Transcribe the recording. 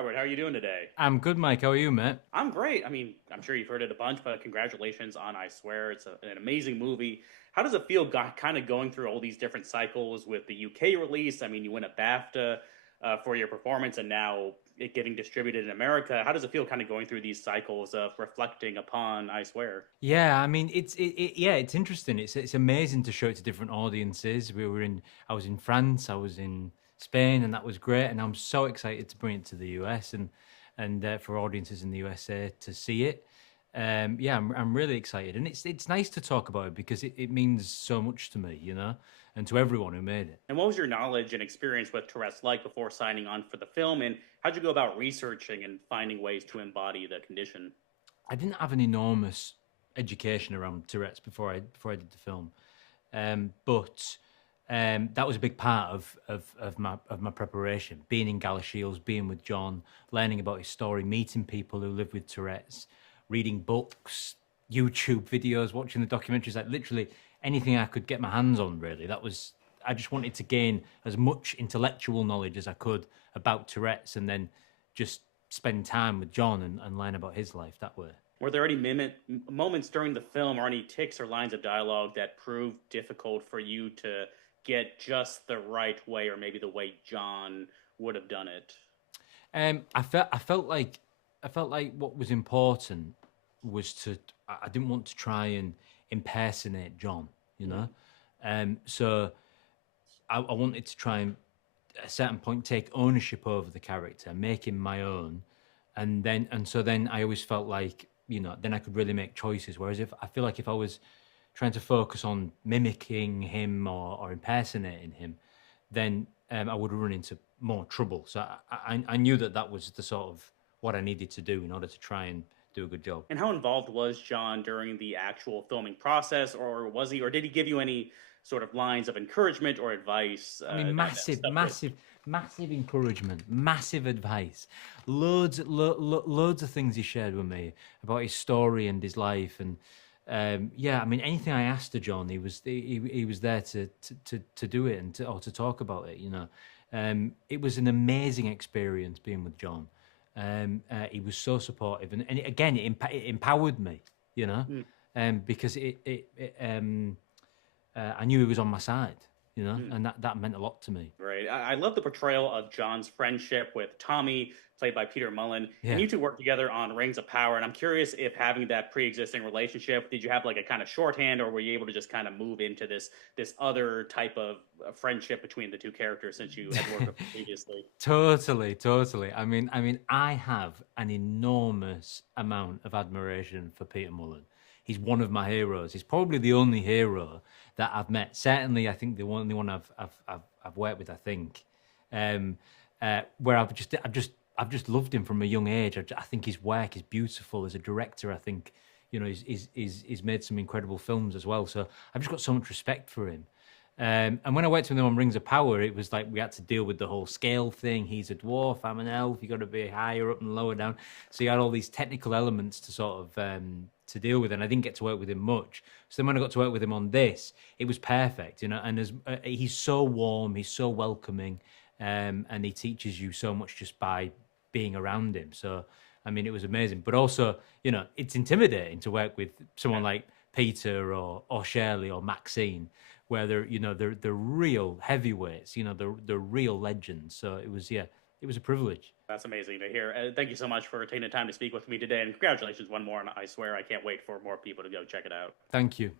Robert. How are you doing today? I'm good, Mike. How are you, mate? I'm great. I mean, I'm sure you've heard it a bunch, but congratulations on I Swear. It's an amazing movie. How does it feel kind of going through all these different cycles with the UK release? I mean, you win a BAFTA for your performance and now it getting distributed in America. How does it feel kind of going through these cycles of reflecting upon I Swear? Yeah, I mean, yeah, it's interesting. It's amazing to show it to different audiences. I was in France, I was in Spain, and that was great. And I'm so excited to bring it to the US and for audiences in the USA to see it. Yeah, I'm really excited, and it's nice to talk about it because it means so much to me, and to everyone who made it. And what was your knowledge and experience with Tourette's like before signing on for the film? And how'd you go about researching and finding ways to embody the condition? I didn't have an enormous education around Tourette's before I did the film, but that was a big part of my preparation. Being in Galashiels, being with John, learning about his story, meeting people who live with Tourette's, reading books, YouTube videos, watching the documentaries, like literally anything I could get my hands on. Really, I just wanted to gain as much intellectual knowledge as I could about Tourette's, and then just spend time with John and learn about his life that way. Were there any moments during the film or any ticks or lines of dialogue that proved difficult for you to get just the right way or maybe the way John would have done it? I felt like what was important was I didn't want to try and impersonate John, you know. So I wanted to try and at a certain point take ownership over the character, make him my own, and so then I always felt like then I could really make choices. Whereas if I was trying to focus on mimicking him or impersonating him, then I would run into more trouble. So I knew that was the sort of what I needed to do in order to try and do a good job. And how involved was John during the actual filming process, or was he, or did he give you any sort of lines of encouragement or advice I mean, that massive, stuck with you? massive, massive encouragement, massive advice, loads of things he shared with me about his story and his life, and yeah, I mean, anything I asked to John, he was there to do it or to talk about it. It was an amazing experience being with John. He was so supportive, and again, it empowered me. Hmm. Because I knew he was on my side. Hmm. And that meant a lot to me. Right. I love the portrayal of John's friendship with Tommy, played by Peter Mullan. And Yeah. you two work together on Rings of Power. And I'm curious if having that pre-existing relationship, did you have like a kind of shorthand, or were you able to just kind of move into this other type of friendship between the two characters since you had worked with them previously? Totally, totally. I have an enormous amount of admiration for Peter Mullan. He's one of my heroes. He's probably the only hero that I've met. Certainly, I think the only one I've worked with. I think where I've just loved him from a young age. I think his work is beautiful as a director. I think he's made some incredible films as well. So I've just got so much respect for him. And when I worked with him on Rings of Power, it was like we had to deal with the whole scale thing. He's a dwarf, I'm an elf. You got to be higher up and lower down. So you had all these technical elements to sort of to deal with, and I didn't get to work with him much. So then when I got to work with him on this, it was perfect, And he's so warm, he's so welcoming, and he teaches you so much just by being around him. So I mean, it was amazing. But also, it's intimidating to work with someone like Peter or Shirley or Maxine, where they're real heavyweights, they're real legends. So it was a privilege. That's amazing to hear. Thank you so much for taking the time to speak with me today. And congratulations one more. And I swear I can't wait for more people to go check it out. Thank you.